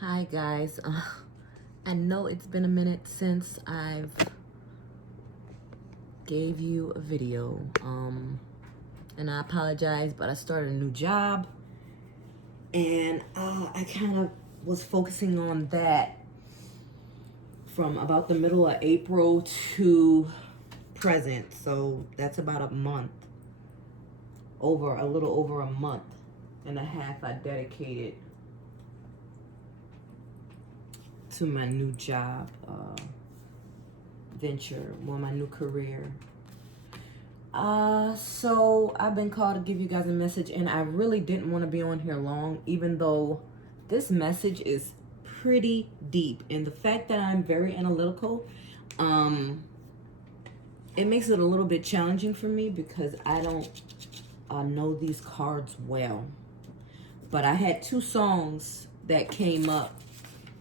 Hi guys, I know it's been a minute since I've gave you a video, and I apologize, but I started a new job, and I kind of was focusing on that from about the middle of April to present, so that's about a month, a little over a month and a half I dedicated to my new job venture, my new career. So I've been called to give you guys a message, and I really didn't want to be on here long, even though this message is pretty deep. And the fact that I'm very analytical, it makes it a little bit challenging for me because I don't know these cards well. But I had two songs that came up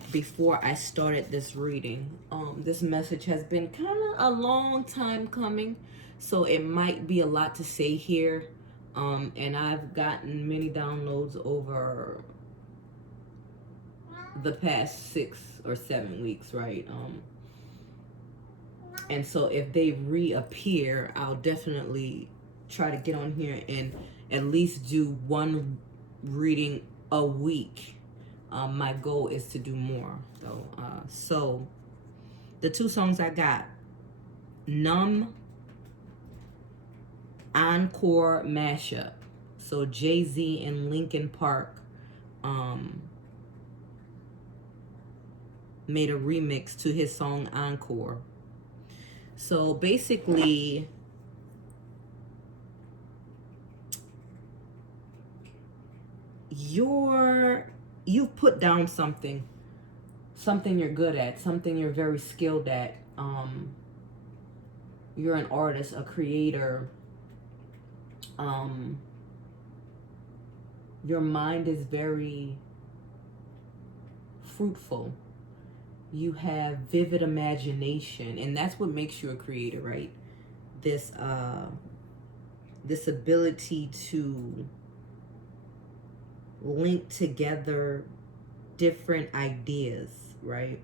before I started this reading. This message has been kind of a long time coming, so it might be a lot to say here. And I've gotten many downloads over the past 6 or 7 weeks, right? And so if they reappear, I'll definitely try to get on here and at least do one reading a week. My goal is to do more, though. So the two songs I got, Numb, Encore Mashup. So Jay-Z and Linkin Park made a remix to his song Encore. So basically, you've put down something you're good at, something you're very skilled at. You're an artist, a creator. Your mind is very fruitful. You have vivid imagination, and that's what makes you a creator, right? This ability to link together different ideas, right?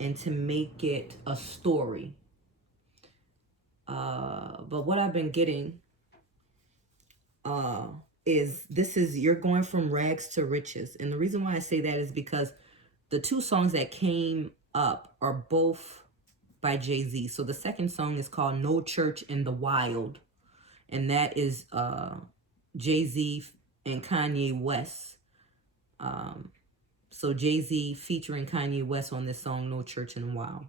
And to make it a story. But what I've been getting is you're going from rags to riches. And the reason why I say that is because the two songs that came up are both by Jay-Z. So the second song is called No Church in the Wild, and that is Jay-Z and Kanye West. So Jay-Z featuring Kanye West on this song No Church in the Wild.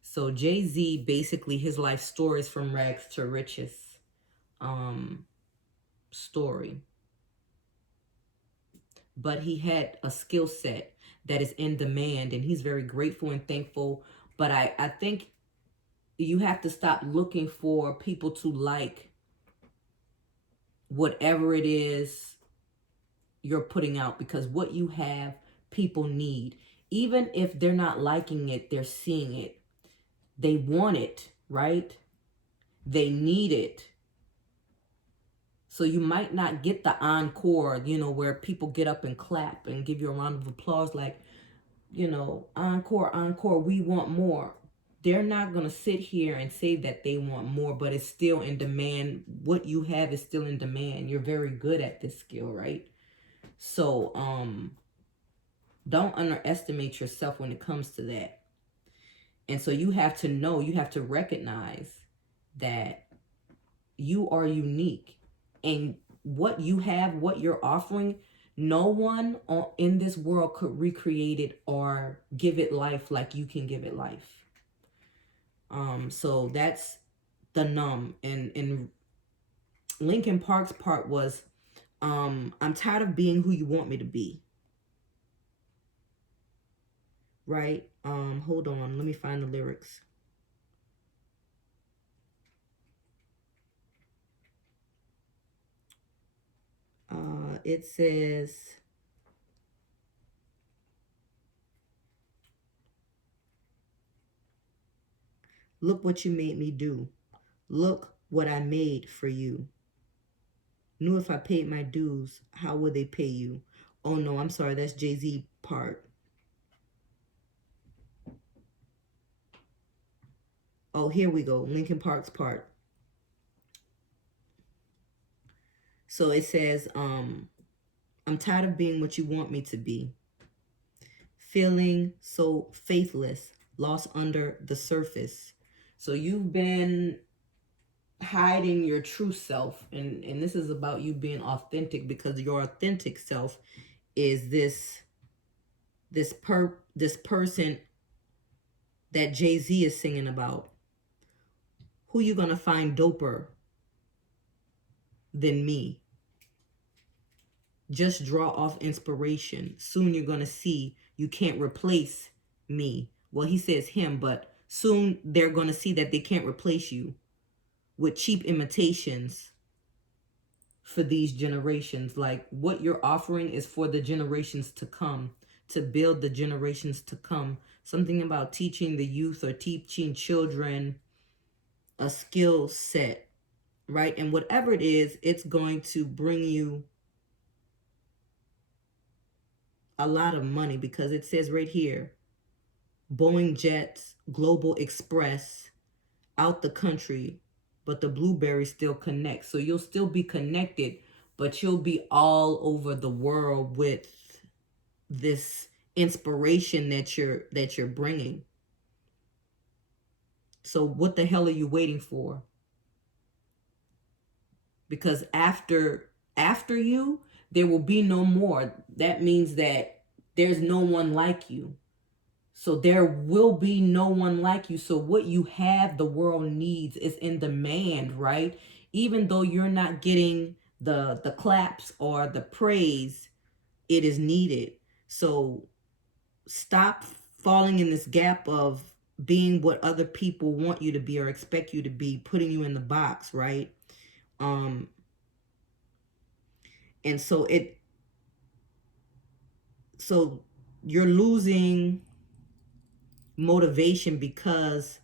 So Jay-Z, basically his life story is from rags to riches story. But he had a skill set that is in demand, and he's very grateful and thankful. But I think you have to stop looking for people to like whatever it is you're putting out, because what you have, people need. Even if they're not liking it, they're seeing it. They want it, right? They need it. So you might not get the encore, where people get up and clap and give you a round of applause like, encore, encore, we want more. They're not going to sit here and say that they want more, but it's still in demand. What you have is still in demand. You're very good at this skill, right? So, don't underestimate yourself when it comes to that. And so you have to recognize that you are unique. And what you have, what you're offering, no one in this world could recreate it or give it life like you can give it life. So that's the numb. And Linkin Park's part was, I'm tired of being who you want me to be. Right? Hold on, let me find the lyrics. It says, look what you made me do. Look what I made for you. Knew if I paid my dues, how would they pay you? Oh no, I'm sorry, that's Jay-Z part. Oh, here we go. Lincoln Park's part. So it says, I'm tired of being what you want me to be. Feeling so faithless, lost under the surface. So you've been hiding your true self, and this is about you being authentic, because your authentic self is this person that Jay-Z is singing about. Who you gonna find doper than me? Just draw off inspiration. Soon you're gonna see you can't replace me. Well, he says him, but soon they're gonna see that they can't replace you with cheap imitations for these generations. Like, what you're offering is for the generations to come, to build the generations to come. Something about teaching the youth or teaching children a skill set, right? And whatever it is, it's going to bring you a lot of money, because it says right here, Boeing jets, Global Express, out the country, but the blueberry still connects. So you'll still be connected, but you'll be all over the world with this inspiration that you're bringing. So what the hell are you waiting for? Because after you, there will be no more. That means that there's no one like you. So there will be no one like you. So what you have, the world needs, is in demand, right? Even though you're not getting the claps or the praise, it is needed. So stop falling in this gap of being what other people want you to be or expect you to be, putting you in the box, right? And so you're losing motivation because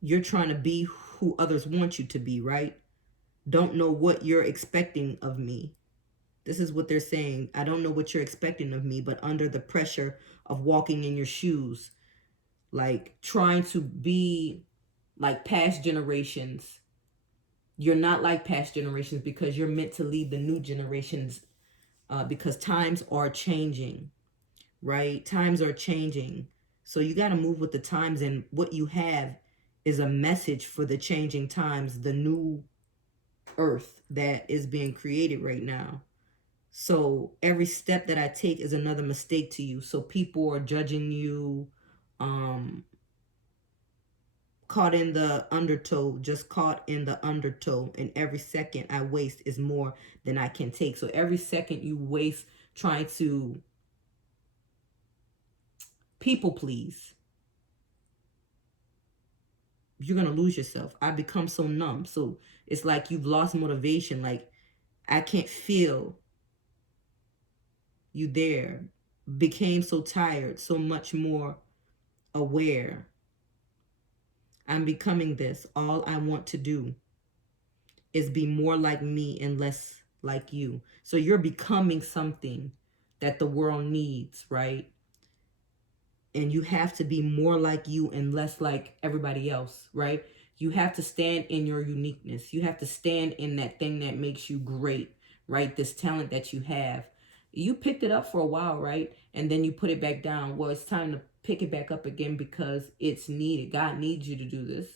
you're trying to be who others want you to be, right? Don't know what you're expecting of me. This is what they're saying. I don't know what you're expecting of me, but under the pressure of walking in your shoes, like trying to be like past generations. You're not like past generations, because you're meant to lead the new generations, because times are changing, right? Times are changing. So you got to move with the times, and what you have is a message for the changing times, the new earth that is being created right now. So every step that I take is another mistake to you. So people are judging you, caught in the undertow, just caught in the undertow. And every second I waste is more than I can take. So every second you waste trying to people please, you're going to lose yourself. I become so numb. So it's like you've lost motivation. Like, I can't feel you there. Became so tired, so much more aware. I'm becoming this. All I want to do is be more like me and less like you. So you're becoming something that the world needs, right? And you have to be more like you and less like everybody else, right? You have to stand in your uniqueness. You have to stand in that thing that makes you great, right? This talent that you have. You picked it up for a while, right? And then you put it back down. Well, it's time to pick it back up again, because it's needed. God needs you to do this.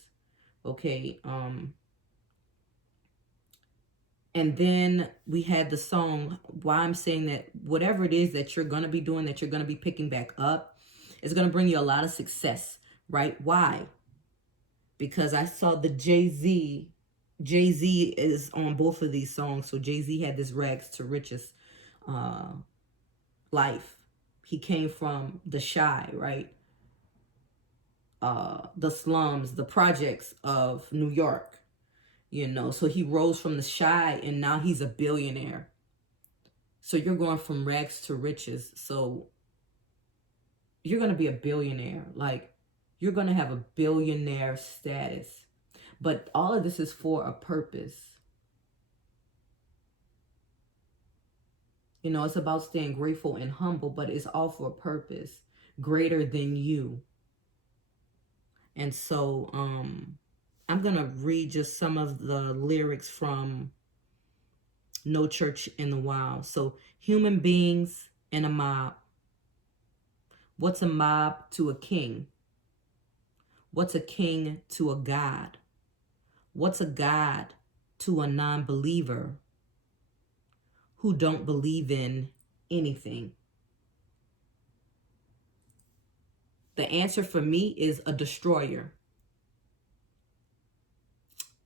Okay. And then we had the song. Why I'm saying that whatever it is that you're going to be doing, that you're going to be picking back up, is going to bring you a lot of success, right? Why? Because I saw the Jay-Z is on both of these songs. So Jay-Z had this rags to riches life. He came from the shy, right? The slums, the projects of New York, so he rose from the shy, and now he's a billionaire. So you're going from rags to riches. So you're going to be a billionaire. Like, you're going to have a billionaire status. But all of this is for a purpose. You know, it's about staying grateful and humble, but it's all for a purpose greater than you. And so I'm going to read just some of the lyrics from No Church in the Wild. So, human beings in a mob. What's a mob to a king? What's a king to a god? What's a god to a non-believer who don't believe in anything? The answer for me is a destroyer,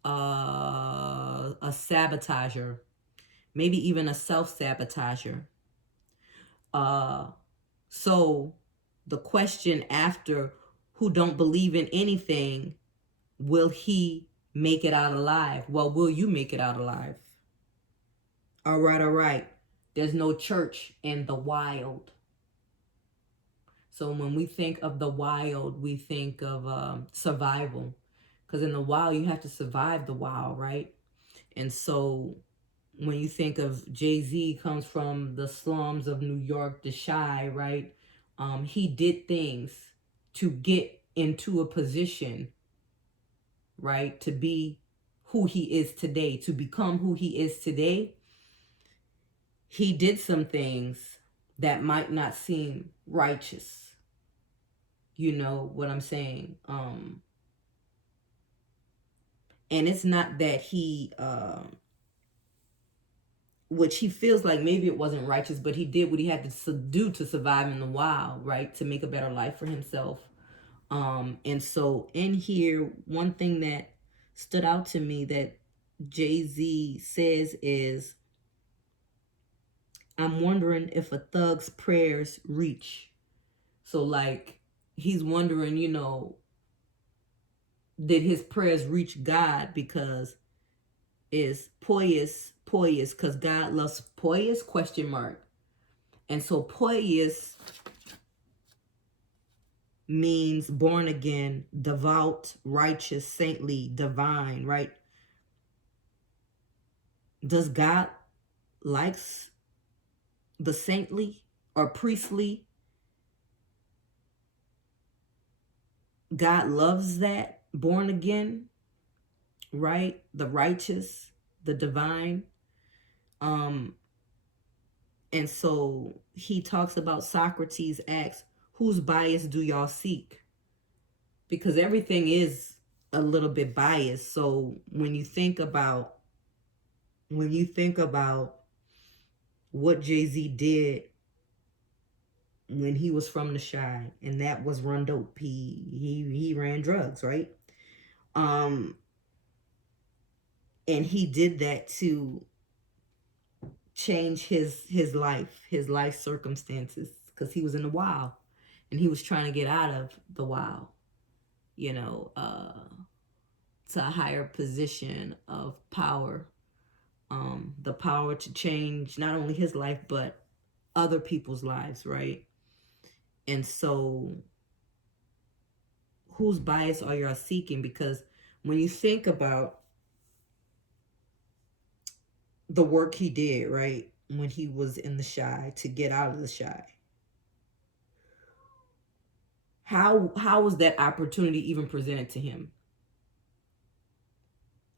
a sabotager, maybe even a self-sabotager. So the question after, who don't believe in anything, will he make it out alive? Well, will you make it out alive? All right, all right. There's no church in the wild. So when we think of the wild, we think of survival. Because in the wild, you have to survive the wild, right? And so when you think of Jay-Z, comes from the slums of New York, the Shy, right? He did things to get into a position, right? To be who he is today, to become who he is today. He did some things that might not seem righteous. You know what I'm saying? And it's not that he which he feels like maybe it wasn't righteous, but he did what he had to do to survive in the wild, right? To make a better life for himself. And so in here, one thing that stood out to me that Jay-Z says is, I'm wondering if a thug's prayers reach. So like, he's wondering, you know, did his prayers reach God? Because is poius because God loves poius question mark. And so poius means born again, devout, righteous, saintly, divine, right? Does God likes the saintly or priestly? God loves that born again, right? The righteous, the divine. And so he talks about Socrates asks, whose bias do y'all seek? Because everything is a little bit biased. So when you think about what Jay-Z did when he was from the Shy, and that was run dope. He ran drugs, right? And he did that to change his life circumstances, because he was in the wild and he was trying to get out of the wild, you know, to a higher position of power, the power to change not only his life but other people's lives, right? And so whose bias are y'all seeking? Because when you think about the work he did, right, when he was in the Shy, to get out of the Shy, how was that opportunity even presented to him?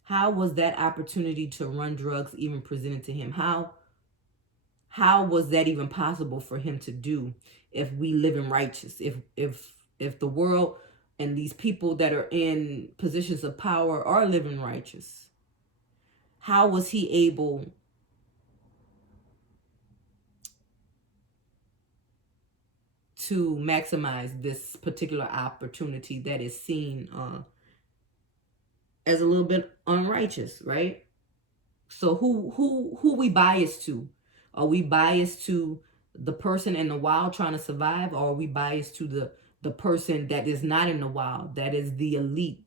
How was that opportunity to run drugs even presented to him? How was that even possible for him to do if we live in righteous? If the world and these people that are in positions of power are living righteous, how was he able to maximize this particular opportunity that is seen as a little bit unrighteous, right? So who we biased to? Are we biased to the person in the wild trying to survive, or are we biased to the person that is not in the wild, that is the elite,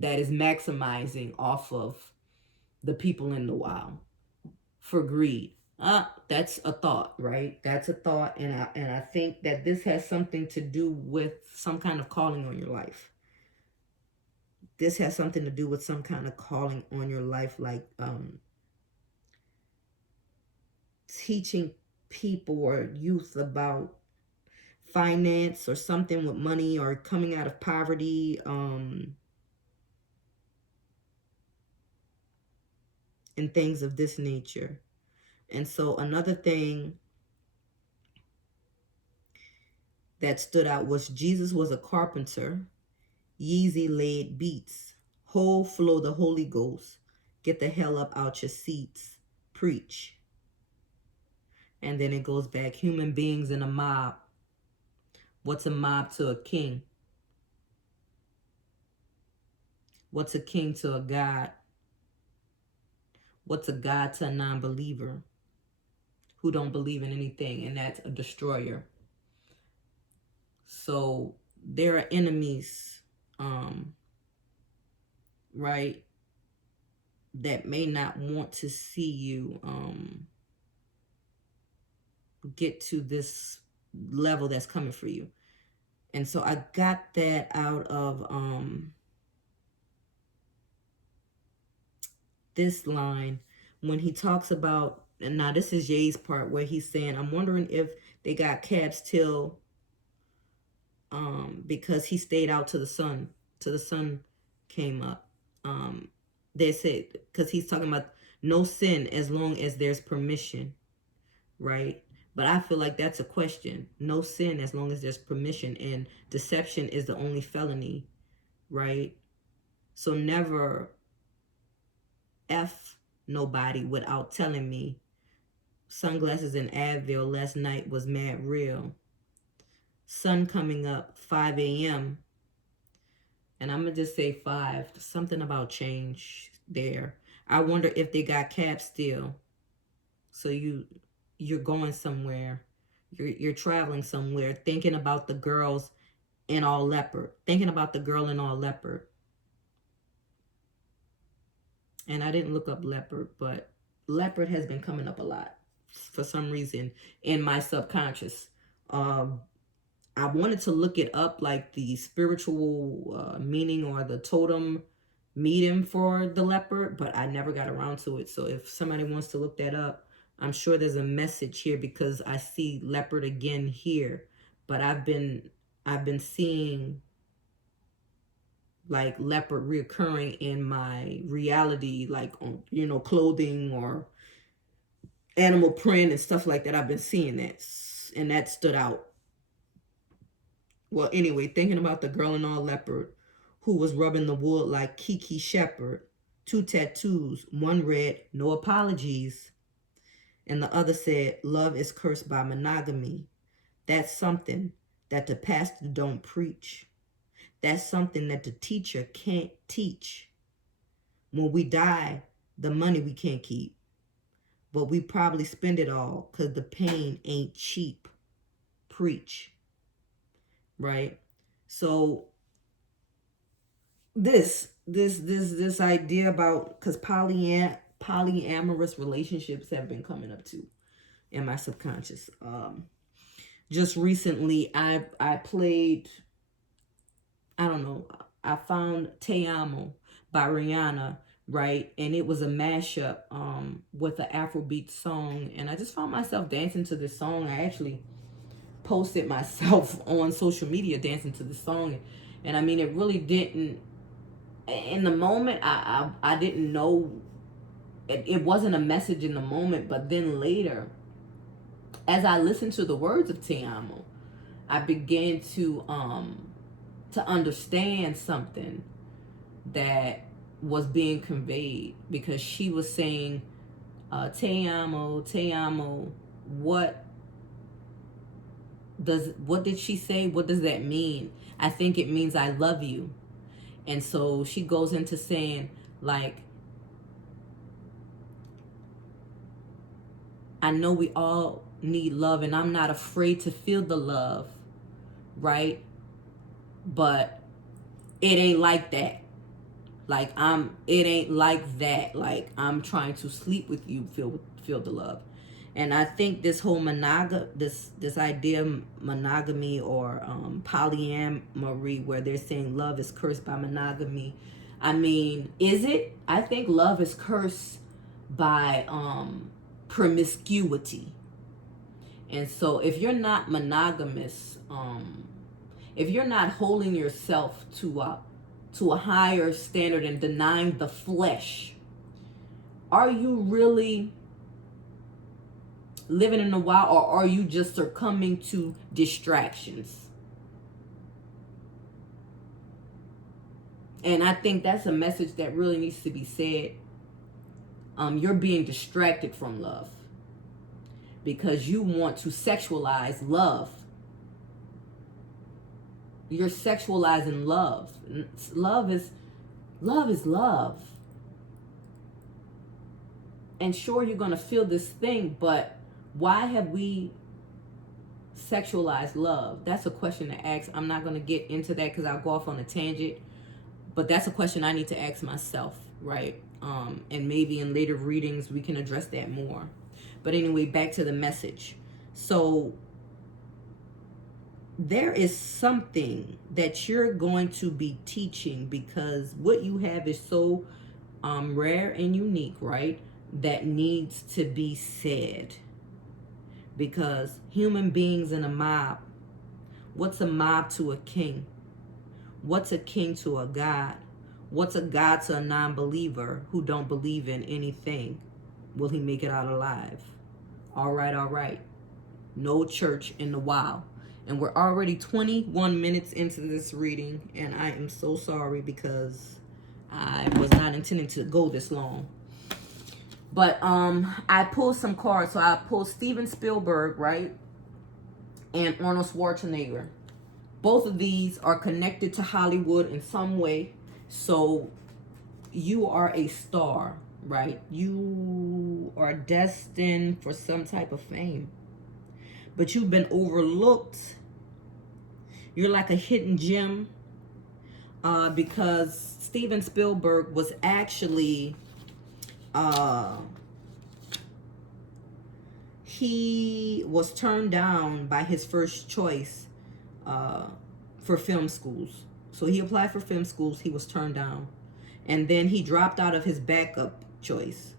that is maximizing off of the people in the wild for greed? That's a thought, right? That's a thought, and I think that this has something to do with some kind of calling on your life. This has something to do with some kind of calling on your life, like teaching people or youth about finance or something with money or coming out of poverty, and things of this nature. And so another thing that stood out was Jesus was a carpenter. Yeezy laid beats. Whole flow the Holy Ghost. Get the hell up out your seats. Preach. And then it goes back. Human beings in a mob. What's a mob to a king? What's a king to a god? What's a god to a non-believer who don't believe in anything? And that's a destroyer. So there are enemies, right, that may not want to see you get to this level that's coming for you. And so I got that out of this line when he talks about, and now this is Ye's part where he's saying, I'm wondering if they got cabs till because he stayed out till the sun came up. They said, because he's talking about no sin as long as there's permission, right? But I feel like that's a question. No sin as long as there's permission, and deception is the only felony, right? So never F nobody without telling me sunglasses and Advil last night was mad real. Sun coming up 5 a.m. And I'm going to just say 5. Something about change there. I wonder if they got cabs still. So you're going somewhere. You're traveling somewhere, thinking about the girls in all leopard. Thinking about the girl in all leopard. And I didn't look up leopard, but leopard has been coming up a lot for some reason in my subconscious. I wanted to look it up, like the spiritual meaning or the totem meaning for the leopard, but I never got around to it. So if somebody wants to look that up, I'm sure there's a message here, because I see leopard again here. But I've been seeing like leopard reoccurring in my reality, like on, clothing or animal print and stuff like that. I've been seeing that, and that stood out. Well, anyway, thinking about the girl in all leopard who was rubbing the wood like Kiki Shepherd. 2 tattoos, one read, no apologies, and the other said, love is cursed by monogamy. That's something that the pastor don't preach. That's something that the teacher can't teach. When we die, the money we can't keep. But we probably spend it all because the pain ain't cheap. Preach. Right? So this idea about, because polyamorous relationships have been coming up too in my subconscious. Just recently I played, I don't know, I found Te Amo by Rihanna, right? And it was a mashup with an Afrobeat song, and I just found myself dancing to this song. I actually posted myself on social media dancing to the song, and I mean, it really didn't, in the moment, I didn't know, it wasn't a message in the moment, but then later, as I listened to the words of Te Amo, I began to understand something that was being conveyed, because she was saying, Te Amo, Te Amo, what did she say? What does that mean? I think it means I love you. And so she goes into saying, like, I know we all need love, and I'm not afraid to feel the love, right? But it ain't like that. Like, it ain't like that. Like, I'm trying to sleep with you, feel the love. And I think this whole this idea of monogamy or polyamory, where they're saying love is cursed by monogamy. I mean, is it? I think love is cursed by promiscuity. And so if you're not monogamous, if you're not holding yourself to a higher standard and denying the flesh, are you really living in the wild, or are you just succumbing to distractions? And I think that's a message that really needs to be said. You're being distracted from love because you want to sexualize love. You're sexualizing love. Love is love. And sure, you're going to feel this thing, but why have we sexualized love? That's a question to ask. I'm not going to get into that because I'll go off on a tangent. But that's a question I need to ask myself, right? And maybe in later readings we can address that more. But anyway, back to the message. So there is something that you're going to be teaching, because what you have is so rare and unique, right? That needs to be said. Because human beings in a mob, what's a mob to a king? What's a king to a god? What's a god to a non-believer who don't believe in anything? Will he make it out alive? All right. No church in the wild. And we're already 21 minutes into this reading, and I am so sorry because I was not intending to go this long. But I pulled some cards. So I pulled Steven Spielberg, right? And Arnold Schwarzenegger. Both of these are connected to Hollywood in some way. So you are a star, right? You are destined for some type of fame. But you've been overlooked. You're like a hidden gem. Because Steven Spielberg was actually... he was turned down by his first choice for film schools. So he applied for film schools. He was turned down. And then he dropped out of his backup choice.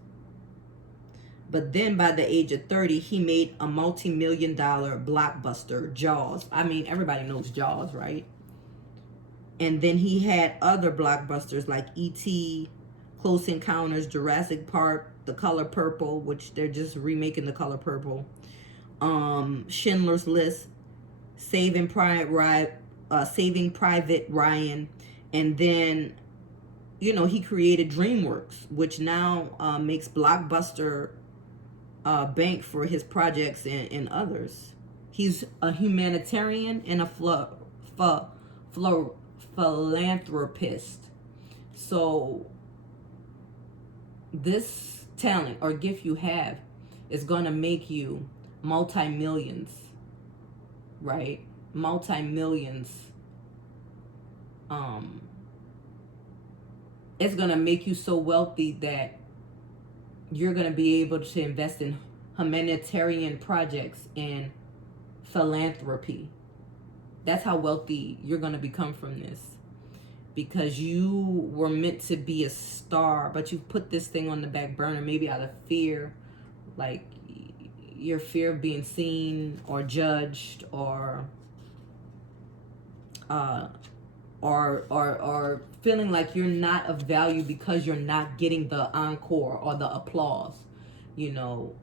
But then by the age of 30, he made a multi-million-dollar blockbuster, Jaws. I mean, everybody knows Jaws, right? And then he had other blockbusters like E.T., Close Encounters, Jurassic Park, The Color Purple, which they're just remaking The Color Purple, Schindler's List, Saving Private Ryan, and then, you know, he created DreamWorks, which now makes blockbuster bank for his projects and others. He's a humanitarian and a philanthropist. So this talent or gift you have is going to make you multi-millions, right? Multi-millions. It's going to make you so wealthy that you're going to be able to invest in humanitarian projects and philanthropy. That's how wealthy you're going to become from this. Because you were meant to be a star, but you put this thing on the back burner, maybe out of fear, like your fear of being seen or judged, or feeling like you're not of value because you're not getting the encore or the applause. You know,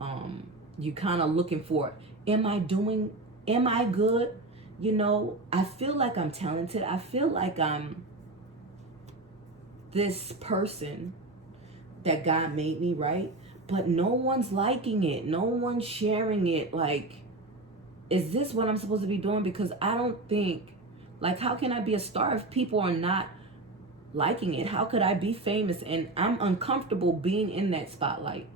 you kind of looking for, am I good? You know, I feel like I'm talented. I feel like I'm this person that God made me, right? But no one's liking it. No one's sharing it. Like, is this what I'm supposed to be doing? Because I don't think, like, how can I be a star if people are not liking it? How could I be famous? And I'm uncomfortable being in that spotlight.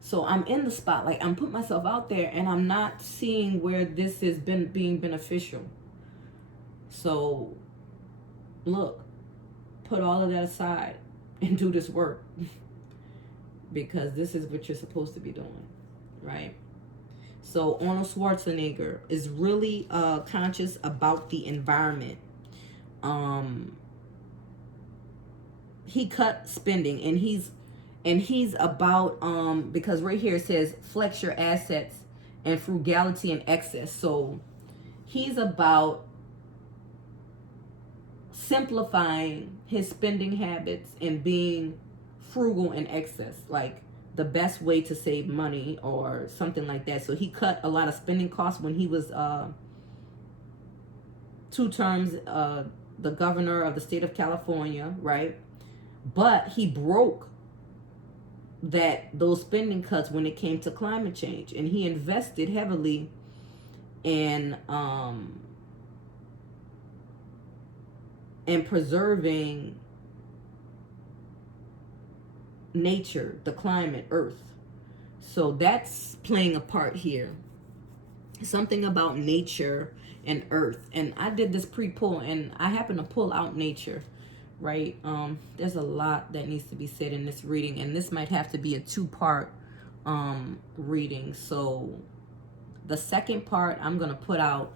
So I'm in the spotlight. I'm putting myself out there, and I'm not seeing where this has been being beneficial. So, look, put all of that aside and do this work. Because this is what you're supposed to be doing, right? So Arnold Schwarzenegger is really conscious about the environment. He cut spending, and he's about because right here it says flex your assets and frugality and excess. So he's about simplifying his spending habits and being frugal and excess, like the best way to save money or something like that. So he cut a lot of spending costs when he was 2 terms the governor of the state of California, right? But he broke those spending cuts when it came to climate change, and he invested heavily in preserving nature, the climate, earth. So that's playing a part here. Something about nature and earth. And I did this pre-pull, and I happen to pull out nature, right? There's a lot that needs to be said in this reading, and this might have to be a 2-part reading. So the second part I'm gonna put out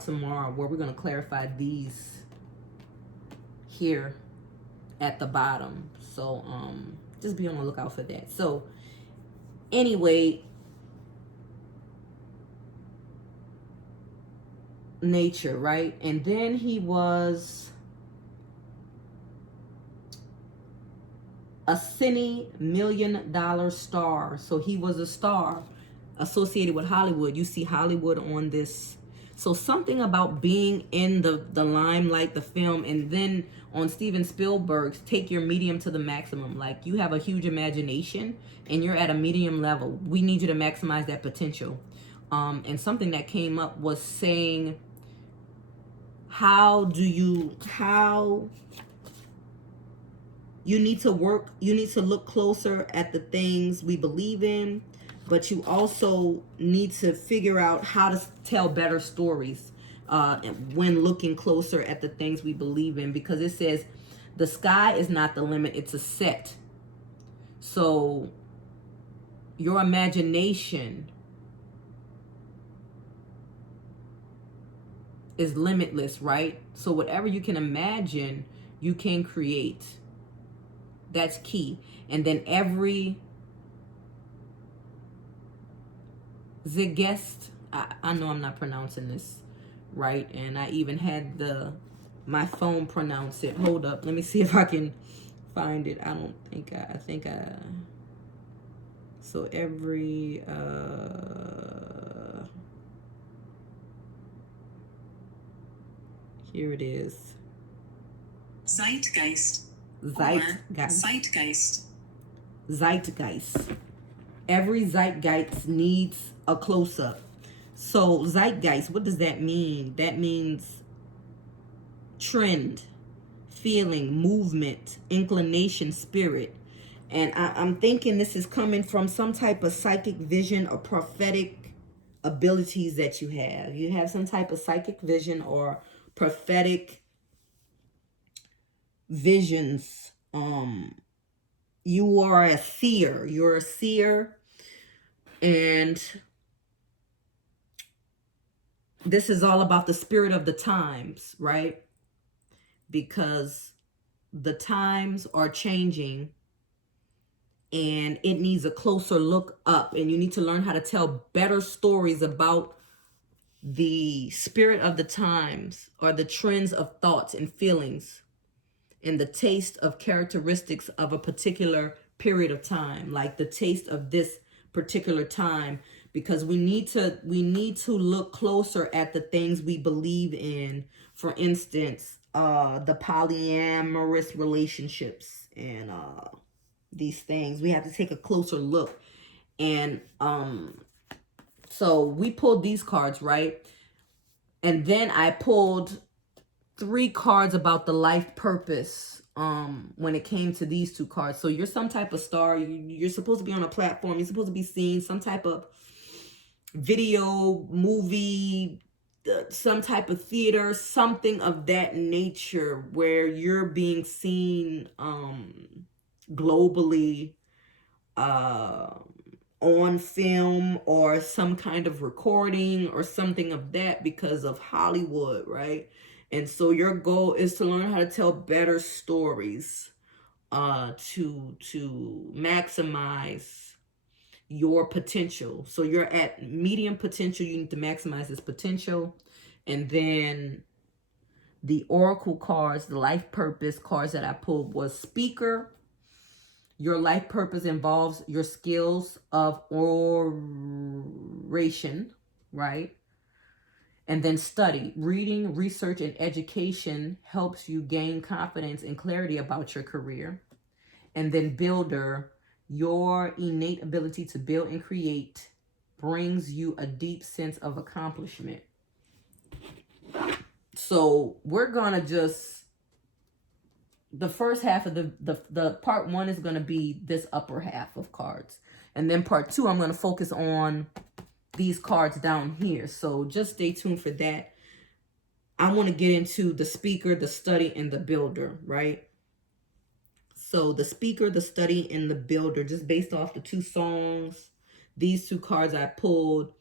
tomorrow, where we're gonna clarify these here at the bottom. So just be on the lookout for that. So anyway, nature, right? And then he was a cine $1 million star. So he was a star associated with Hollywood. You see Hollywood on this. So something about being in the limelight, the film, and then on Steven Spielberg's Take Your Medium to the Maximum. Like, you have a huge imagination and you're at a medium level. We need you to maximize that potential. And something that came up was saying, how you need to work, you need to look closer at the things we believe in, but you also need to figure out how to tell better stories when looking closer at the things we believe in, because it says the sky is not the limit, it's a set. So your imagination is limitless, right? So whatever you can imagine, you can create. That's key. And then every Zigest, I know I'm not pronouncing this right, and I even had my phone pronounce it. Hold up, let me see if I can find it. I don't think I think so every here it is. Zeitgeist. Zeitgeist. Every zeitgeist needs a close-up. So zeitgeist, what does that mean? That means trend, feeling, movement, inclination, spirit. And I'm thinking this is coming from some type of psychic vision or prophetic abilities that you have. You have some type of psychic vision or prophetic visions. You are a seer. You're a seer. And this is all about the spirit of the times, right? Because the times are changing and it needs a closer look up, and you need to learn how to tell better stories about the spirit of the times, or the trends of thoughts and feelings and the taste of characteristics of a particular period of time, like the taste of this particular time, because we need to look closer at the things we believe in. For instance, the polyamorous relationships and these things. We have to take a closer look. And so we pulled these cards, right? And then I pulled 3 cards about the life purpose when it came to these 2 cards. So you're some type of star. You're supposed to be on a platform. You're supposed to be seen, some type of video, movie, some type of theater, something of that nature, where you're being seen globally, on film or some kind of recording or something of that, because of Hollywood, right? And so your goal is to learn how to tell better stories, to maximize your potential. So you're at medium potential. You need to maximize this potential. And then the oracle cards, the life purpose cards that I pulled was speaker. Your life purpose involves your skills of oration, right? And then study. Reading, research, and education helps you gain confidence and clarity about your career. And then builder, your innate ability to build and create brings you a deep sense of accomplishment. So we're gonna just, the first half of the part one is gonna be this upper half of cards, and then part two I'm gonna focus on these cards down here. So just stay tuned for that. I want to get into the speaker, the study, and the builder, right? So the speaker, the study, and the builder, just based off the two songs, these two cards I pulled,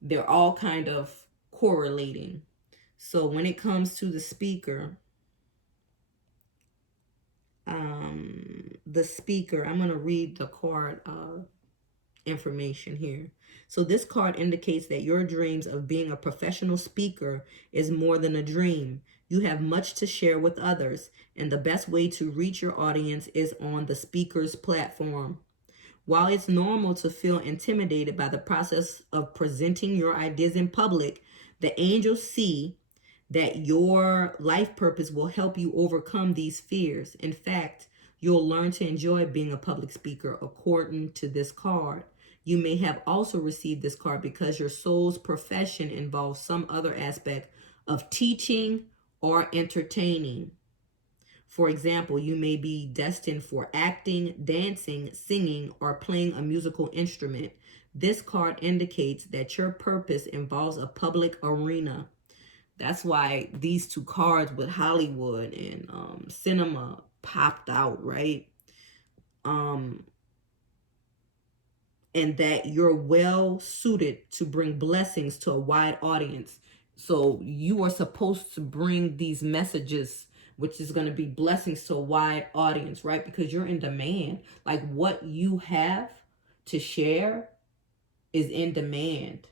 they're all kind of correlating. So when it comes to the speaker, I'm going to read the card information here. So this card indicates that your dreams of being a professional speaker is more than a dream. You have much to share with others, and the best way to reach your audience is on the speaker's platform. While it's normal to feel intimidated by the process of presenting your ideas in public, the angels see that your life purpose will help you overcome these fears. In fact, you'll learn to enjoy being a public speaker according to this card. You may have also received this card because your soul's profession involves some other aspect of teaching or entertaining. For example, you may be destined for acting, dancing, singing, or playing a musical instrument. This card indicates that your purpose involves a public arena. That's why these two cards with Hollywood and cinema popped out, right? And that you're well suited to bring blessings to a wide audience. So you are supposed to bring these messages, which is going to be blessings to a wide audience, right? Because you're in demand. Like what you have to share is in demand.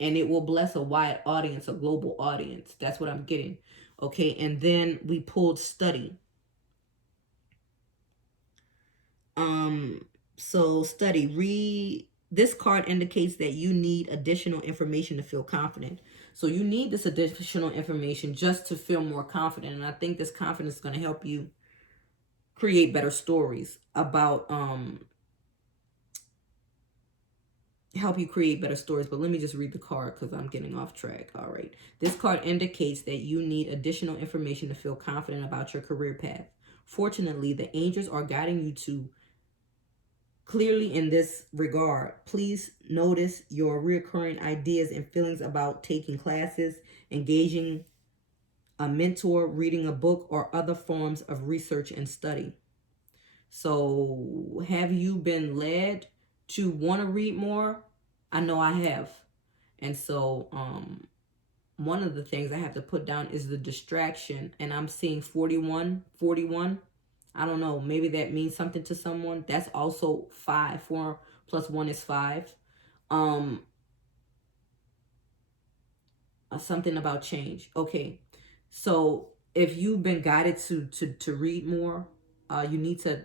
And it will bless a wide audience, a global audience. That's what I'm getting. Okay, and then we pulled study. So study, this card indicates that you need additional information to feel confident. So you need this additional information just to feel more confident. And I think this confidence is going to help you create better stories about, help you create better stories. But let me just read the card because I'm getting off track. All right. This card indicates that you need additional information to feel confident about your career path. Fortunately, the angels are guiding you to clearly in this regard. Please notice your recurring ideas and feelings about taking classes, engaging a mentor, reading a book, or other forms of research and study. So have you been led to want to read more? I know I have. And so one of the things I have to put down is the distraction. And I'm seeing 41. I don't know. Maybe that means something to someone. That's also 5. 4 plus 1 is 5. Something about change. Okay. So if you've been guided to read more, you need to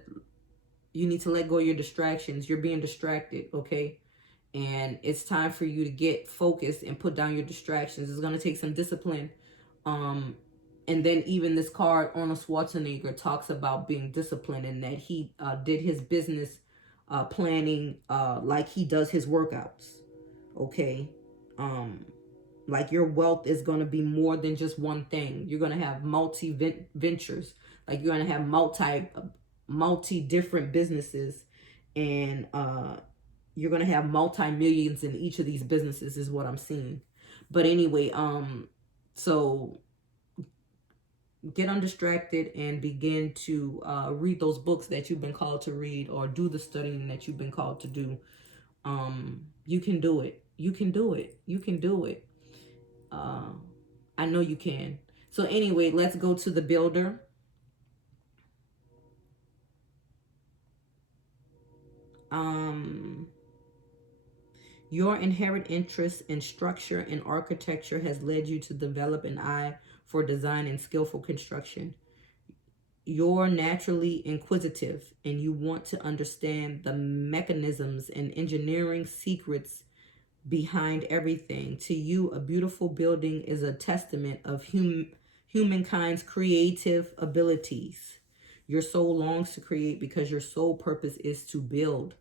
let go of your distractions. You're being distracted, okay? And it's time for you to get focused and put down your distractions. It's going to take some discipline. And then even this card, Arnold Schwarzenegger talks about being disciplined and that he did his business planning like he does his workouts. Okay. Like your wealth is going to be more than just one thing. You're going to have ventures. Like you're going to have multi different businesses, and you're going to have multi-millions in each of these businesses is what I'm seeing. But anyway, so get undistracted and begin to read those books that you've been called to read, or do the studying that you've been called to do. You can do it. You can do it. You can do it. I know you can. So anyway, let's go to the builder. Your inherent interest in structure and architecture has led you to develop an eye for design and skillful construction. You're naturally inquisitive and you want to understand the mechanisms and engineering secrets behind everything. To you, a beautiful building is a testament of humankind's creative abilities. Your soul longs to create because your sole purpose is to build.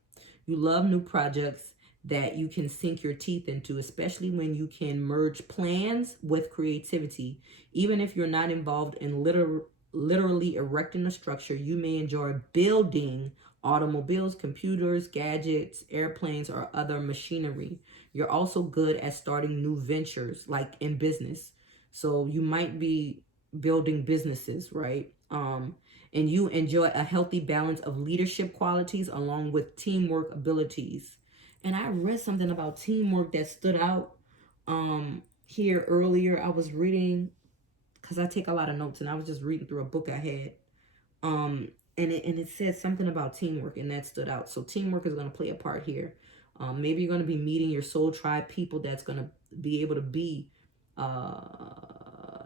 You love new projects that you can sink your teeth into, especially when you can merge plans with creativity. Even if you're not involved in literally erecting a structure, you may enjoy building automobiles, computers, gadgets, airplanes, or other machinery. You're also good at starting new ventures, like in business. So you might be building businesses, right? And you enjoy a healthy balance of leadership qualities along with teamwork abilities. And I read something about teamwork that stood out here earlier. I was reading, because I take a lot of notes, and I was just reading through a book I had. And it said something about teamwork, and that stood out. So teamwork is going to play a part here. Maybe you're going to be meeting your soul tribe people that's going to be able to be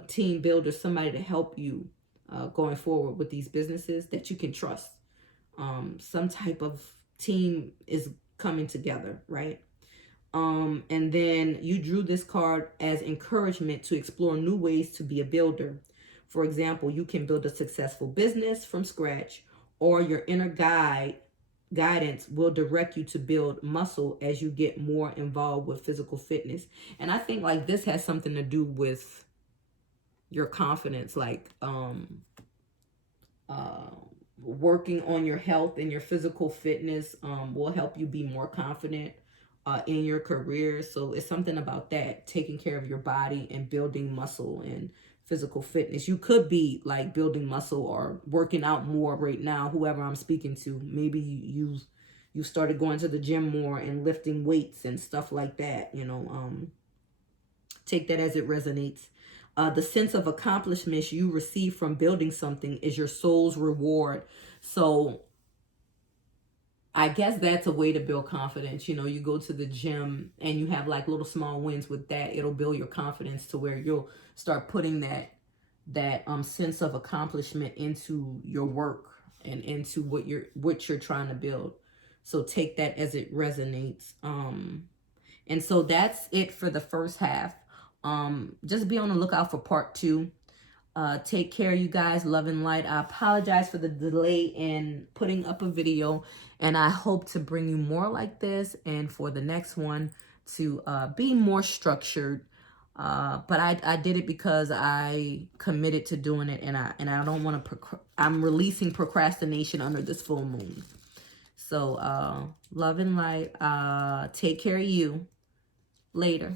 team builders, somebody to help you going forward with these businesses that you can trust. Some type of team is coming together, right? And then you drew this card as encouragement to explore new ways to be a builder. For example, you can build a successful business from scratch, or your inner guidance will direct you to build muscle as you get more involved with physical fitness. And I think like this has something to do with your confidence, like working on your health and your physical fitness will help you be more confident in your career. So it's something about that, taking care of your body and building muscle and physical fitness. You could be like building muscle or working out more right now, whoever I'm speaking to. Maybe you started going to the gym more and lifting weights and stuff like that. Take that as it resonates. The sense of accomplishment you receive from building something is your soul's reward. So I guess that's a way to build confidence. You go to the gym and you have like little small wins with that. It'll build your confidence to where you'll start putting that sense of accomplishment into your work and into what you're trying to build. So take that as it resonates. And so that's it for the first half. Just be on the lookout for part 2. Take care, you guys. Love and light. I apologize for the delay in putting up a video, and I hope to bring you more like this, and for the next one to be more structured. But I did it because I committed to doing it, and I don't want to. I'm releasing procrastination under this full moon. So love and light. Take care of you. Later.